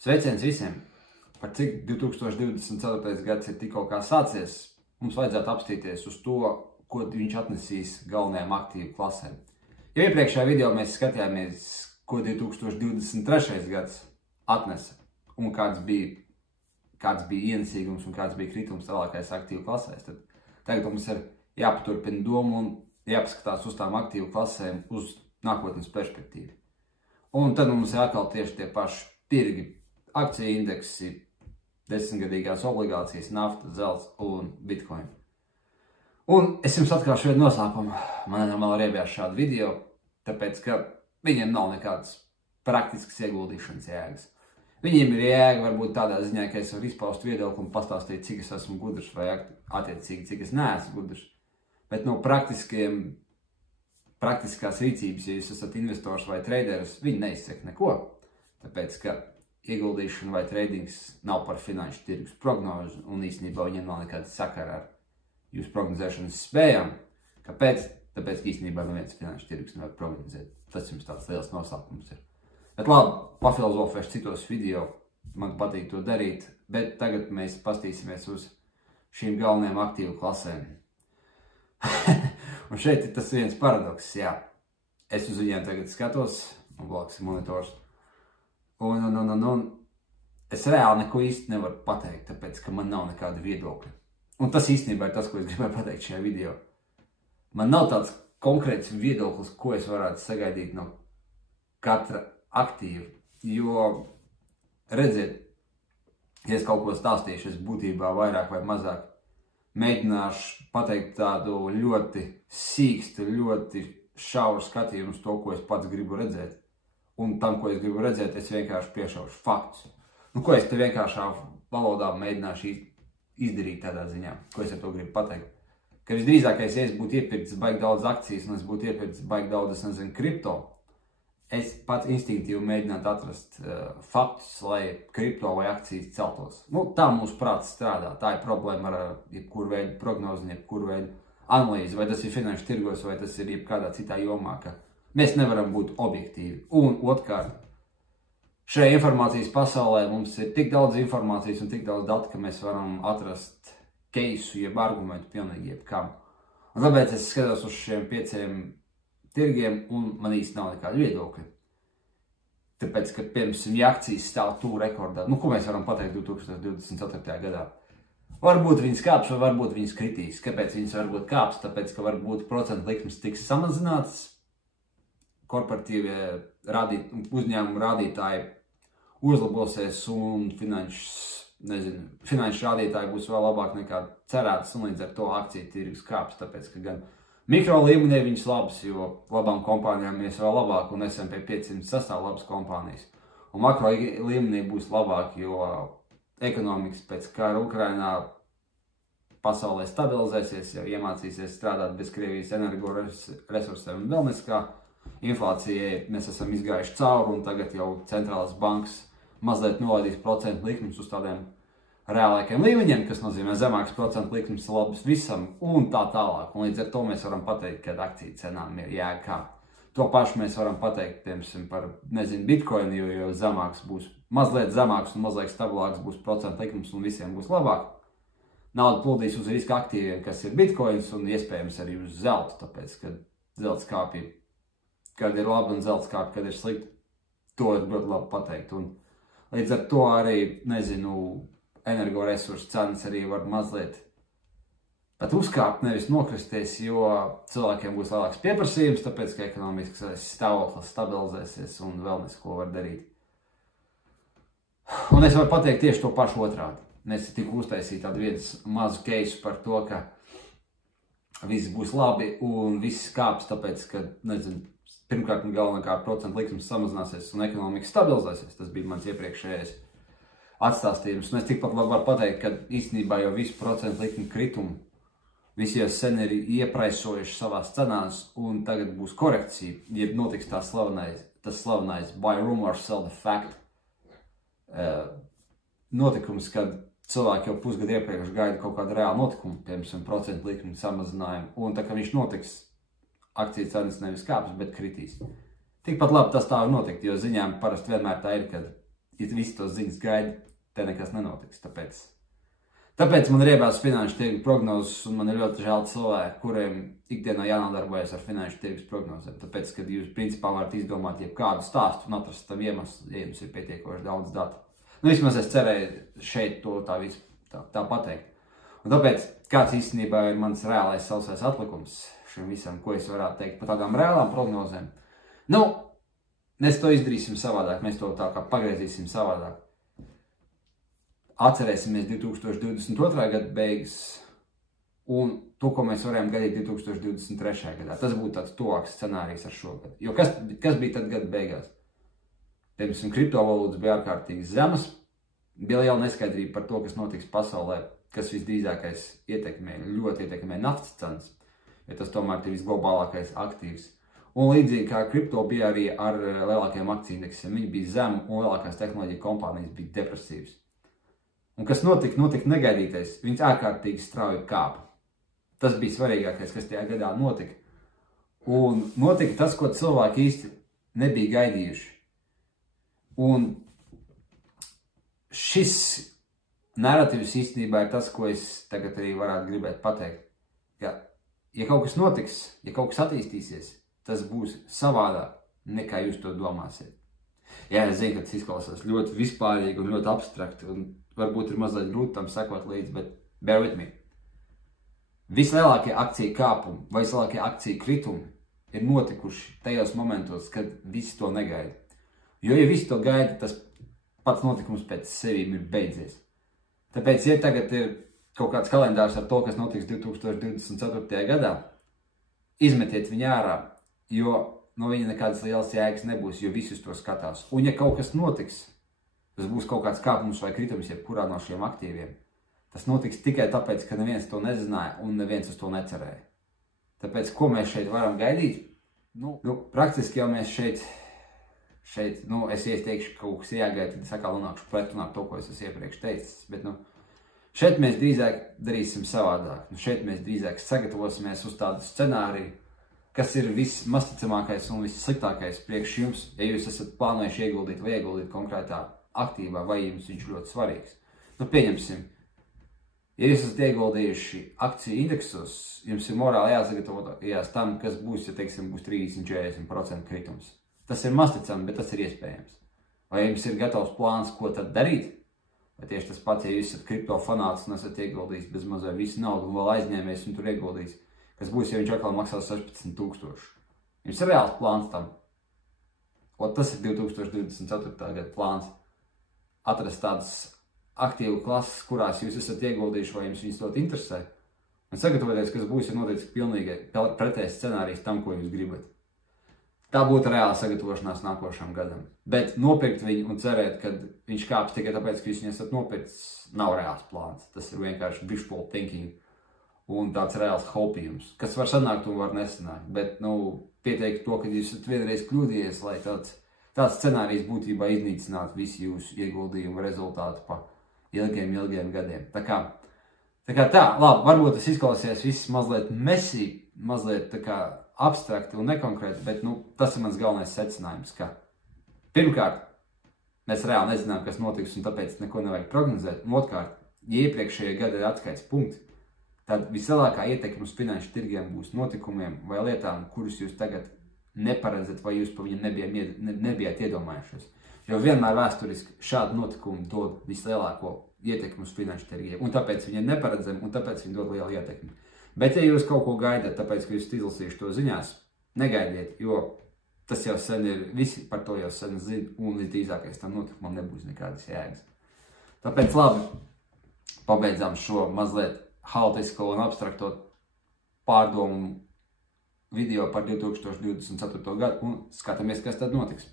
Sveiciens visiem! Par cik 2024. gads ir tikko kā sācies, mums vajadzētu apstīties uz to, ko viņš atnesīs galvenajām aktīvu klasēm. Jau iepriekšējā video mēs skatījāmies, ko 2023. gads atnesa un kāds bija ienesīgums un kāds bija kritums tālākais aktīvu klasēs. Tad tagad mums ir jāpaturpina domu un jāpaskatās uz tām aktīvu klasēm uz nākotnes perspektīvu. Un tad mums ir atkal tieši tie paši tirgi, akciju indeksi, 10-gadīgās obligācijas, nafta, zelts un bitcoin. Un es jums atklāšu vienu noslēpumu. Man nenormāli riebjās šādu video, tāpēc, ka viņiem nav nekādas praktiskas ieguldīšanas jēgas. Viņiem ir jēga varbūt tādā ziņā, ka es varu izpaust viedokli un pastāstīt, cik es esmu gudrs vai attiecīgi, cik es neesmu gudrs. Bet no praktiskās rīcības, ja jūs esat investors vai traderis, viņi neizsaka neko. Tāpēc, ka ieguldīšana vai tradings nav par finanšu tirgus prognozi un īstenībā viņiem nav nekāda sakara ar jūsu prognozēšanas spējām. Kāpēc? Tāpēc, ka īstenībā neviens finanšu tirgus nevar prognozēt. Tas jums tāds liels noslēpums ir. Bet labi, pafilozofēšu citos video, man patīk to darīt, bet tagad mēs pastīsimies uz šīm galvenajām aktīvu klasēm. Un šeit ir tas viens paradoks, jā. Es uz viņiem tagad skatos, un blakus ir monitors. Un es reāli neko īsti nevaru pateikt, tāpēc, ka man nav nekāda viedokļa. Un tas īstenībā ir tas, ko es gribēju pateikt šajā video. Man nav tāds konkrēts viedoklis, ko es varētu sagaidīt no katra aktīva, jo, redziet, ja es kaut ko stāstīšu, es būtībā vairāk vai mazāk mēģināšu pateikt tādu ļoti sīkstu, ļoti šauru skatījumu uz to, ko es pats gribu redzēt. Un tam, ko es gribu redzēt, es vienkārši piešaušu faktus. Nu, ko es te vienkāršā valodā mēģināšu izdarīt tādā ziņā, ko es ar to gribu pateikt. Ka visdrīzākais, ja es būtu iepircis baigi daudz akcijas un es būtu iepircis baigi daudz, es nezinu, kripto, es pats instinktīvi mēģinātu atrast faktus, lai kripto vai akcijas celtos. Nu, tā mūsu prāts strādā. Tā ir problēma ar jebkuru veidu prognozi, jebkuru veidu analīzi, vai tas ir finanšu tirgos, vai tas ir jebkādā citā jomā, ka mēs nevaram būt objektīvi. Un otrkārt, šajā informācijas pasaulē mums ir tik daudz informācijas un tik daudz datu, ka mēs varam atrast keisu, jeb argumentu pilnīgi jebkam. Un tāpēc es skatos uz šiem 5 tirgiem un man īsti nav nekāda viedokļa. Tāpēc, ka, piemēram, ja akcijas stāv tuvu rekordā, nu, ko mēs varam pateikt 2024. gadā? Varbūt viņas kāps vai varbūt viņas kritīs. Kāpēc viņas varbūt kāps? Tāpēc, ka varbūt procentu likmes tiks samazināts, korporatīvie uzņēmumu rādītāji uzlabosies un finanšu rādītāji būs vēl labāk nekā cerētas un līdz ar to akciju tirgus kāps. Tāpēc, ka gan mikro līmenī viņas labas, jo labām kompānijām ies vēl labāk un S&P 500 sastāv labas kompānijas. Un makro līmenī būs labāk, jo ekonomikas pēc kara Ukrainā pasaulē stabilizēsies, jau iemācīsies strādāt bez Krievijas energoresursiem un vēl neskā. Inflācijai mēs esam izgājuši cauri un tagad jau centrālās bankas mazliet nolaidīs procentu likmes uz tādiem reālākiem līmeņiem, kas nozīmē zemāks procentu likmes labs visam un tā tālāk. Un līdz ar to mēs varam pateikt, ka akciju cenām ir jēga kā. To pašu mēs varam pateikt, piemēram, par, bitcoin, jo zemāks būs, mazliet zemāks un mazliet stabilāks būs procentu likmes un visiem būs labāk. Nauda plūdīs uz riska aktīviem, kas ir bitcoins un iespējams arī uz zeltu, tāpēc, ka zelts kāpja, kad ir labi un zelts kāpja, kad ir slikti, to es ļoti labi pateikt. Un līdz ar to arī, energoresursu cenas arī var mazliet pat uzkāpt, nevis nokristies, jo cilvēkiem būs lielāks pieprasījums, tāpēc, ka ekonomiskais stāvoklis stabilizēsies un vēl nesko var darīt. Un es varu pateikt tieši to pašu otrādi. Mēs tikko uztaisīju tādu viens mazu keisu par to, ka viss būs labi un viss kāps, tāpēc, ka, pirmkārt un galvenokārt procentu likmes samazināsies un ekonomika stabilizēsies. Tas bija mans iepriekšējais atstāstījums. Un es tikpat labi varu pateikt, ka īstenībā jau visu procentu likmi kritumu visi jau sen ir iepraisojuši savās cenās un tagad būs korekcija, ja notiks tas slavenais buy rumor, sell the fact notikums, kad cilvēki jau pusgadu iepriekš gaida kaut kādu reālu notikumu, piemēram, procentu likmi samazinājumu, un tā kā viņš notiks, akciju cenas nevis kāps, bet kritīs. Tikpat labi tas tā var notikt, jo ziņām parasti vienmēr tā ir, kad ja visi tos ziņas gaida, te nekas nenotiks. Tāpēc man ir iebās finanšu tirgu prognozes, un man ir ļoti žēl cilvēki, kuriem ikdienā jānodarbojas ar finanšu tirgus prognozēm. Tāpēc, kad jūs principā varat izdomāt jebkādu stāstu un atrast tam iemeslu, ja jums ir pietiekoši daudz datu. Vismaz es cerēju šeit to tā pateikt. Un tāpēc, kāds īstenībā ir mans reālais sausais atlikums šim visam, ko es varētu teikt par tādām reālām prognozēm. Mēs to izdarīsim savādāk, mēs to tā kā pagriezīsim savādāk. Atcerēsimies 2022. Gada beigas un to, ko mēs varējām gaidīt 2023. Gadā. Tas būtu tāds tuvāks scenārijs ar šo gadu. Jo kas bija tad gada beigās? Piemēram, kriptovalūtas bija ārkārtīgi zemas, bija liela neskaidrība par to, kas notiks pasaulē, kas visdrīzākais ļoti ietekmē naftas cenas, jo tas tomēr ir visglobālākais aktīvs. Un līdzīgi kā kripto bija arī ar lielākiem akciju indeksiem, viņi bija zemi un lielākās tehnoloģija kompānijas bija depresīvas. Un kas notika? Notika negaidītais, viņas ārkārtīgi strauji kāpa. Tas bija svarīgākais, kas tajā gadā notika. Un notika tas, ko cilvēki īsti nebija gaidījuši. Un šis narratīvs īstenībā ir tas, ko es tagad arī varētu gribēt pateikt. Ja kaut kas notiks, ja kaut kas attīstīsies, tas būs savādāk, nekā jūs to domāsiet. Jā, es zinu, ka tas izklausās ļoti vispārīgi un ļoti abstrakti, un varbūt ir mazliet grūti tam sekot līdzi, bet bear with me. Vislielākie akciju kāpumi vai vislielākie akciju kritumi ir notikuši tajos momentos, kad visi to negaida. Jo, ja visi to gaida, tas pats notikums pēc sevīm ir beidzies. Tāpēc, ja tagad ir kaut kāds kalendārs ar to, kas notiks 2024. Gadā, izmetiet viņu ārā, jo no viņa nekādas lielas jēgas nebūs, jo visus to skatās. Un ja kaut kas notiks, tas būs kaut kāds kāpums vai kritums jebkurā no šiem aktīviem. Tas notiks tikai tāpēc, ka neviens to nezināja un neviens uz to necerēja. Tāpēc, ko mēs šeit varam gaidīt? Praktiski jau mēs šeit, es ieteikšu, ka kaut kas jāgaida, tad es atkal nonākšu pretrunā ar to, ko es esmu iepriekš teicis. Bet, šeit mēs drīzāk darīsim savādāk. Šeit mēs drīzāk sagatavosimies uz tādu scenāriju, kas ir vismasticamākais un vissliktākais priekš jums, ja jūs esat plānojuši ieguldīt konkrētā aktīvā, vai jums viņš ļoti svarīgs. Pieņemsim, ja jūs esat ieguldījuši akciju indeksos, jums ir morāli jāsagatavojas tam, kas būs, ja teiksim, būs 30–40% kritums. Tas ir masticami, bet tas ir iespējams. Vai jums ir gatavs plāns, ko tad darīt? Vai tieši tas pats, ja jūs esat kripto fanāts un esat ieguldījis bez mazai visu naudu un vēl aizņēmies un tur ieguldījis, kas būs, ja viņš atkal maksās 16,000. Jums ir reāls plāns tam. Tas ir 2024. Gada plāns. Atrast tādas aktīvu klases, kurās jūs esat ieguldījuši, vai jums viņas ļoti interesē. Un sagatavoties, kas būs, ja notiek pilnīgi pretējs scenārijs tam, ko jūs gribat. Tā būtu reāla sagatavošanās nākošam gadam. Bet nopirkt viņu un cerēt, ka viņš kāps tikai tāpēc, ka jūs viņu esat nopircis, nav reāls plāns. Tas ir vienkārši wishful thinking un tāds reāls hopījums, kas var sanākt un var nesanākt. Bet, pieteikt to, ka jūs esat vienreiz kļūdījies, lai tāds scenārijs būtībā iznīcinātu visu jūsu ieguldījumu rezultātu pa ilgiem gadiem. Tā kā labi, varbūt tas izklausies viss mazliet mesī, mazliet tā kā abstrakti un nekonkrēti, bet tas ir mans galvenais secinājums, ka pirmkārt, mēs reāli nezinām, kas notiks, un tāpēc neko nevajag prognozēt. Un otrkārt, ja iepriekšējie gadi ir atskaites punkti, tad vislielākā ietekme uz finanšu tirgiem būs notikumiem vai lietām, kurus jūs tagad neparedzat vai jūs pa viņiem nebijāt iedomājušies. Jo vienmēr vēsturiski šādi notikumi dod vislielāko ietekmi uz finanšu tirgiem, un tāpēc viņi ir neparedzami, un tāpēc viņi dod lielu ietekmi. Bet, ja jūs kaut ko gaidat, tāpēc, ka jūs izlasījuši to ziņās, negaidiet, jo tas jau sen ir, visi par to jau sen zina, un visdrīzākais tam notikumam nebūs nekādas jēgas. Tāpēc labi, pabeidzām šo mazliet haotisko un abstrakto pārdomu video par 2024. Gadu un skatāmies, kas tad notiks.